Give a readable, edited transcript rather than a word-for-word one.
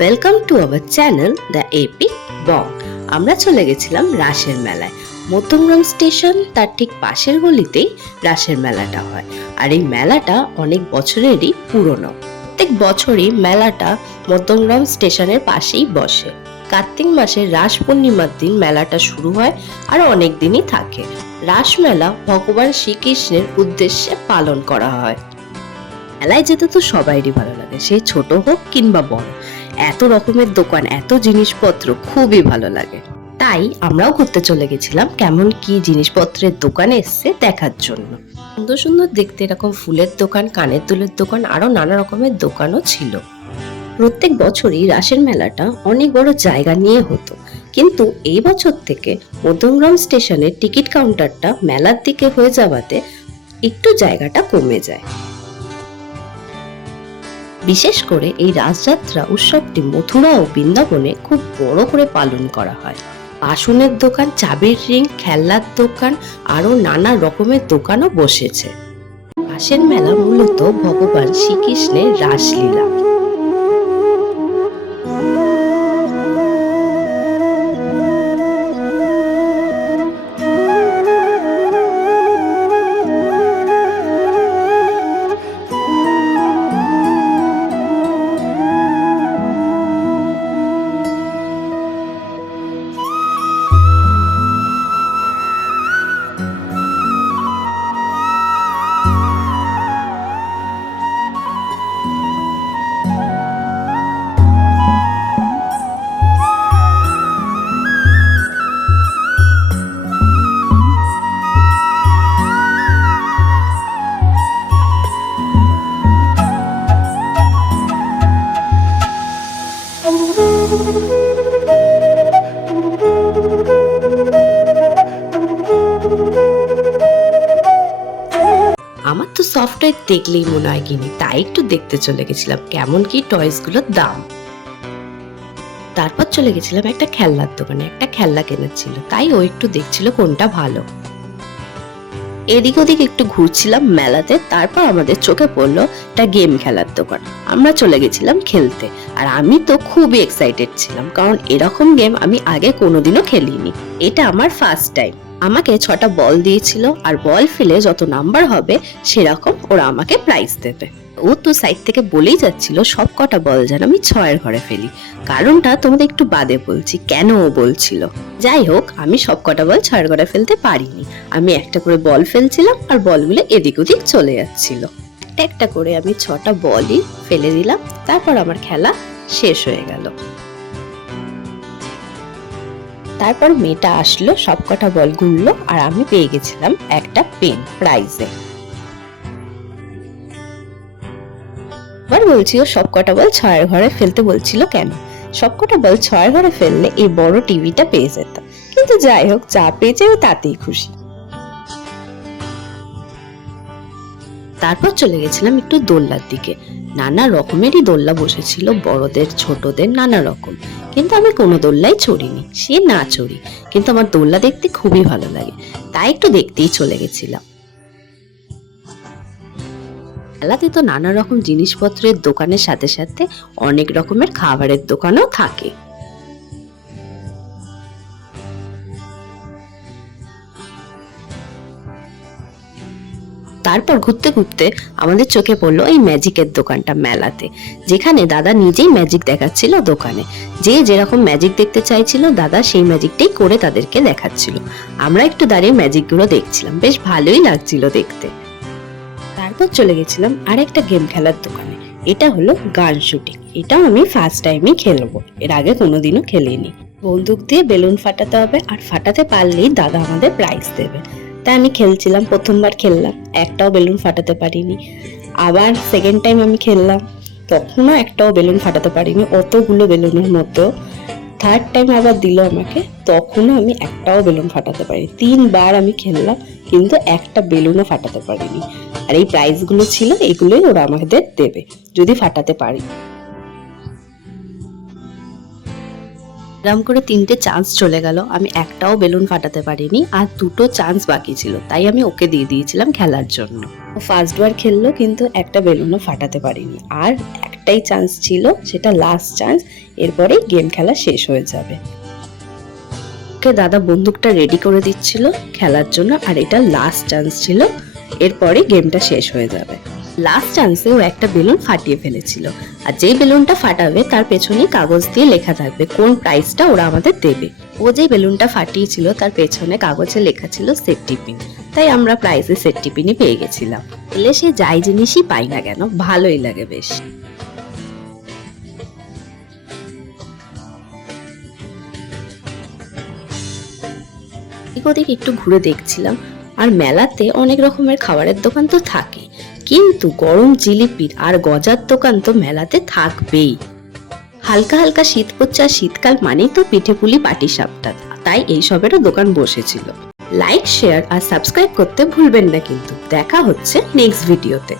Welcome to our channel the epic Bong. আমরা চলে গেছিলাম রাসের মেলায়। মধ্যমগ্রাম স্টেশন তার ঠিক পাশের গলিতেই রাসের মেলাটা হয়। আর এই মেলাটা অনেক বছরেরই পুরনো। প্রত্যেক বছরই মেলাটা মধ্যমগ্রাম স্টেশনের পাশেই বসে। কার্তিক মাসের রাস পূর্ণিমার দিন মেলাটা শুরু হয় আর অনেক দিনই থাকে। রাস মেলা ভগবান শ্রীকৃষ্ণের উদ্দেশ্যে পালন করা হয়। মেলায় যেতে তো সবাইরই ভালো লাগে, সে ছোট হোক কিংবা বড়। এত রকমের দোকান, এত জিনিসপত্র, খুবই ভালো লাগে। তাই আমরাও ঘুরতে চলে গেছিলাম কেমন কি জিনিসপত্রের দোকানে এসছে দেখার জন্য। সুন্দর সুন্দর দেখতে এরকম ফুলের দোকান, কানের দুলের দোকান, আরো নানা রকমের দোকানও ছিল। প্রত্যেক বছরই রাসের মেলাটা অনেক বড় জায়গা নিয়ে হতো, কিন্তু এই বছর থেকে মধ্যমগ্রাম স্টেশনের টিকিট কাউন্টারটা মেলার দিকে হয়ে যাওয়াতে একটু জায়গাটা কমে যায়। বিশেষ করে এই রাসযাত্রা উৎসবটি মথুরা ও বৃন্দাবনে খুব বড় করে পালন করা হয়। বাসনের দোকান, চাবির রিং, খেলনার দোকান, আরো নানা রকমের দোকানও বসেছে। রাসের মেলা মূলত ভগবান শ্রীকৃষ্ণের রাসলীলা। আমার তো সফটওয়্যার দেখলেই মনে হয় কিনি, তাই একটু দেখতে চলে গেছিলাম কেমন কি টয়েস গুলোর দাম। তারপর চলে গেছিলাম একটা খেলনার দোকানে, একটা খেলনা কেনার ছিল, তাই ও একটু দেখছিল কোনটা ভালো। এদিক ওদিক একটু ঘুরছিলাম মেলাতে, তারপর আমাদের চোখে পড়লো একটা গেম খেলার দোকান। আমরা চলে গেছিলাম খেলতে, আর আমি তো খুবই এক্সাইটেড ছিলাম, কারণ এরকম গেম আমি আগে কোনোদিনও খেলিনি। এটা আমার ফার্স্ট টাইম। আমাকে 6টা বল দিয়েছিল, আর বল ফেলে যত নাম্বার হবে সেরকম ওরা আমাকে প্রাইজ দেবে। ও তো সাইড থেকে বলেই যাচ্ছিল সব কটা বল যেন আমি 6-এর ঘরে ফেলি। কারণটা তোমাদের একটু বাদে বলছি কেন ও বলছিল। যাই হোক, আমি সব কটা বল 6-এর ঘরে ফেলতে পারিনি। আমি একটা করে বল ফেলছিলাম আর বলগুলো এদিক ওদিক চলে যাচ্ছিল। একটা করে আমি 6টা বলই ফেলে দিলাম, তারপর আমার খেলা শেষ হয়ে গেল। তারপর মেয়েটা আসলো, সবকটা বল গুনলো, আর আমি পেয়ে গেছিলাম একটা পেন প্রাইজে। এবার বলছিল সবকটা বল 6-এর ঘরে ফেলতে বলছিল কেন, সবকটা বল 6-এর ঘরে ফেললে এই বড় টিভিটা পেয়ে যেত। কিন্তু যাই হোক, যা পেয়েছে ও তাতেই খুশি। তারপর চলে গেছিলাম একটু দোলনার দিকে। নানা রকমেরই দোলনা বসেছিল, বড়দের ছোটদের নানা রকম, কিন্তু আমি কোনো দোলনাই চড়িনি। সে না চড়ি, কিন্তু আমার দোলনা দেখতে খুবই ভালো লাগে, তাই একটু দেখতেই চলে গেছিলাম। মেলাতে তো নানা রকম জিনিসপত্রের দোকানের সাথে সাথে অনেক রকমের খাবারের দোকানও থাকে। তারপর ঘুরতে ঘুরতে আমাদের চোখে পড়লো এই ম্যাজিকের দোকানটা মেলাতে, যেখানে দাদা নিজেই ম্যাজিক দেখাচ্ছিল দোকানে। যে যেরকম ম্যাজিক দেখতে চাইছিল দাদা সেই ম্যাজিকটাই করে তাদেরকে দেখাচ্ছিল। আমরা একটু দাঁড়িয়ে ম্যাজিকগুলো দেখছিলাম, বেশ ভালোই লাগছিল দেখতে। তারপর চলে গেছিলাম আরেকটা গেম খেলার দোকানে। এটা হলো গান শুটিং। এটাও আমি ফার্স্ট টাইমই খেলবো, এর আগে কোনোদিনও খেলিনি। বন্দুক দিয়ে বেলুন ফাটাতে হবে, আর ফাটাতে পারলেই দাদা আমাদের প্রাইজ দেবে। তাই আমি খেলছিলাম, প্রথমবার খেললাম, একটাও বেলুন ফাটাতে পারিনি। আবার সেকেন্ড টাইম আমি খেললাম, তখনও একটাও বেলুন ফাটাতে পারিনি, অতগুলো বেলুনের মতো। থার্ড টাইম আবার দিল আমাকে, তখনও আমি একটাও বেলুন ফাটাতে পারিনি। 3বার আমি খেললাম, কিন্তু একটা বেলুনও ফাটাতে পারিনি। আর এই প্রাইজগুলো ছিল, এগুলোই ওরা আমাদের দেবে যদি ফাটাতে পারি। এরকম করে 3টে চান্স চলে গেল, আমি একটাও বেলুন ফাটাতে পারিনি, আর 2টো চান্স বাকি ছিল, তাই আমি ওকে দিয়ে দিয়েছিলাম খেলার জন্য। ও ফার্স্ট বার খেললো, কিন্তু একটা বেলুনও ফাটাতে পারিনি। আর একটা একটাই চান্স ছিল, সেটা লাস্ট চান্স, এরপরে গেম খেলা শেষ হয়ে যাবে। ওকে দাদা বন্দুকটা রেডি করে দিচ্ছিল খেলার জন্য, আর এটা লাস্ট চান্স ছিল, এরপরে গেমটা শেষ হয়ে যাবে। লাস্ট চান্সে ও একটা বেলুন ফাটিয়ে ফেলেছিল, আর যেই বেলুনটা ফাটাবে তার পেছনে কাগজ দিয়ে লেখা থাকবে কোন প্রাইজটা ওরা আমাদের দেবে। ও যে বেলুনটা ফাটিয়েছিল তার পেছনে কাগজে লেখা ছিল সেফটি পিন, তাই আমরা প্রাইজে সেফটি পিনই পেয়ে গেছিলাম। এলে সে যাই জিনিসই পাই না কেন ভালোই লাগে বেশ। ওদিক একটু ঘুরে দেখছিলাম, আর মেলাতে অনেক রকমের খাবারের দোকান তো থাকে, কিন্তু গরম জিলিপির আর গজার দোকান তো মেলাতে থাকবেই। হালকা হালকা শীত পড়ছে, আর শীতকাল মানেই তো পিঠে পুলি পাটিসাপটা, তাই এইসবেরও দোকান বসেছিল। লাইক, শেয়ার আর সাবস্ক্রাইব করতে ভুলবেন না কিন্তু। দেখা হচ্ছে নেক্সট ভিডিওতে।